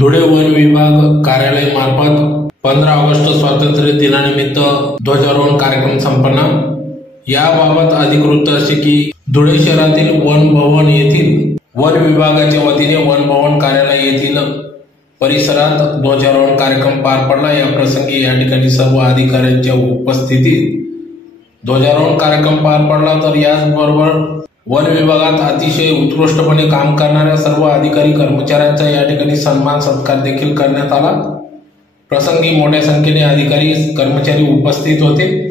Dhule one विभाग कार्यालय मार्फत 15 ऑगस्ट स्वातंत्र्य दिनानिमित्त ध्वजारोहण कार्यक्रम संपन्न। याबाबत अधिकृत असे की धुळे शहरातील वन भवन येथील वन विभागाच्या वतीने वन भवन कार्यालय येथील परिसरात ध्वजारोहण कार्यक्रम पार पडला। या प्रसंगी या ठिकाणी सर्व अधिकाऱ्यांच्या उपस्थितीत ध्वजारोहण कार्यक्रम पार पडला। तर याचबरोबर वन विभागात अतिशय उत्कृष्टपणे काम करणाऱ्या सर्व अधिकारी कर्मचाऱ्यांचा या ठिकाणी सन्मान सत्कार देखील करण्यात आला। प्रसंगी मोठ्या संख्येने अधिकारी कर्मचारी उपस्थित होते।